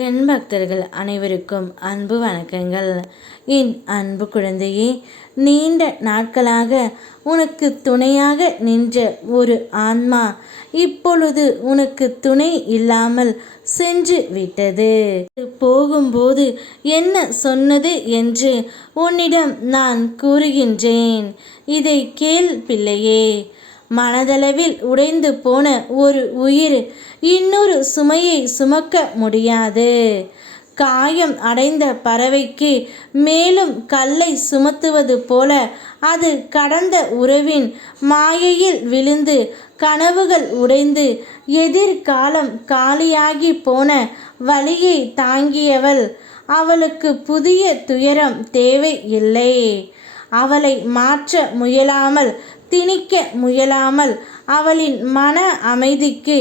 என் பக்தர்கள் அனைவருக்கும் அன்பு வணக்கங்கள். என் அன்பு குழந்தையே, நீண்ட நாட்களாக உனக்கு துணையாக நின்ற ஒரு ஆன்மா இப்பொழுது உனக்கு துணை இல்லாமல் சென்று விட்டது. போகும்போது என்ன சொன்னது என்று உன்னிடம் நான் கூறுகின்றேன். இதை கேள் பிள்ளையே. மனதளவில் உடைந்து போன ஒரு உயிர் இன்னொரு சுமையை சுமக்க முடியாது. காயம் அடைந்த பறவைக்கு மேலும் கல்லை சுமத்துவது போல அது கடந்த உறவின் மாயையில் விழுந்து கனவுகள் உடைந்து எதிர்காலம் காலியாகி போன வலியை தாங்கியவள். அவளுக்கு புதிய துயரம் தேவை இல்லை. அவளை மாற்ற முயலாமல், திணிக்க முயலாமல், அவளின் மன அமைதிக்கு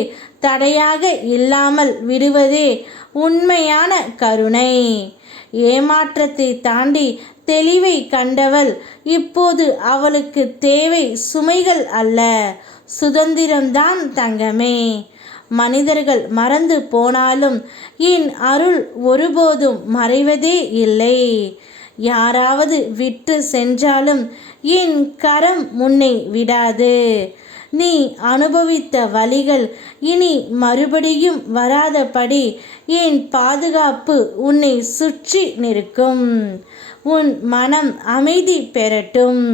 தடையாக இல்லாமல் விடுவதே உண்மையான கருணை. ஏமாற்றத்தை தாண்டி தெளிவை கண்டவள். இப்போது அவளுக்கு தேவை சுமைகள் அல்ல, சுதந்திரம்தான் தங்கமே. மனிதர்கள் மறந்து போனாலும் என் அருள் ஒருபோதும் மறைவதே இல்லை. யாராவது விட்டு சென்றாலும் என் கரம் முன்னை விடாது. நீ அனுபவித்த வலிகள் இனி மறுபடியும் வராதபடி என் பாதுகாப்பு உன்னை சுற்றி நிற்கும். உன் மனம் அமைதி பெறட்டும்.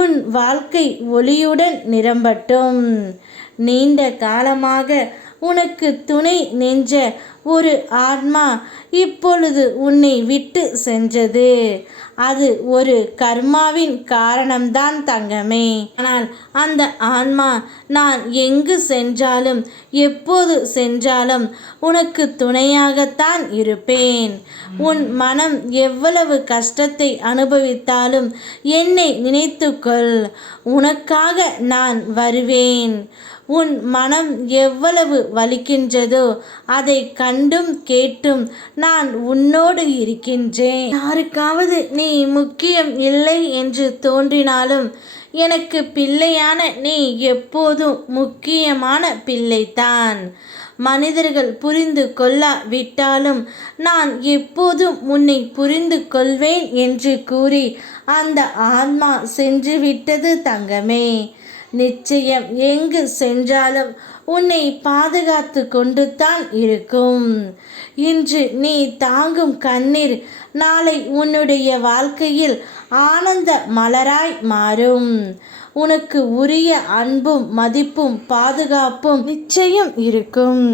உன் வாழ்க்கை ஒளியுடன் நிரம்பட்டும். நீண்ட காலமாக உனக்கு துணை நின்ற ஒரு ஆன்மா இப்பொழுது உன்னை விட்டு சென்றது. அது ஒரு கர்மாவின் காரணம்தான் தங்கமே. ஆனால் அந்த ஆன்மா நான் எங்கு சென்றாலும் எப்போது சென்றாலும் உனக்கு துணையாகத்தான் இருப்பேன். உன் மனம் எவ்வளவு கஷ்டத்தை அனுபவித்தாலும் என்னை நினைத்துக்கொள். உனக்காக நான் வருவேன். உன் மனம் எவ்வளவு வலிக்கின்றதோ அதை கண்டும் கேட்டும் நான் உன்னோடு இருக்கின்றேன். யாருக்காவது நீ முக்கியம் இல்லை என்று தோன்றினாலும் எனக்கு பிள்ளையான நீ எப்போதும் முக்கியமான பிள்ளைதான். மனிதர்கள் புரிந்து கொள்ளாவிட்டாலும் நான் எப்போதும் உன்னை புரிந்து கொள்வேன் என்று கூறி அந்த ஆன்மா சென்று விட்டது தங்கமே. நிச்சயம் எங்கு சென்றாலும் உன்னை பாதுகாத்து கொண்டு தான் இருக்கும். இன்று நீ தாங்கும் கண்ணீர் நாளை உன்னுடைய வாழ்க்கையில் ஆனந்த மலராய் மாறும். உனக்கு உரிய அன்பும் மதிப்பும் பாதுகாப்பும் நிச்சயம் இருக்கும்.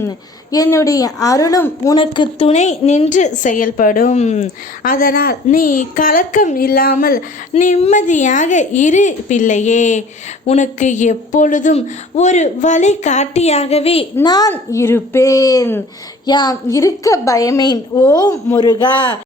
என்னுடைய அருளும் உனக்கு துணை நின்று செயல்படும். அதனால் நீ கலக்கம் இல்லாமல் நிம்மதியாக இரு பிள்ளையே. உனக்கு எப்பொழுதும் ஒரு வழிகாட்டியாகவே நான் இருப்பேன். யாம் இருக்க பயமேன். ஓம் முருகா.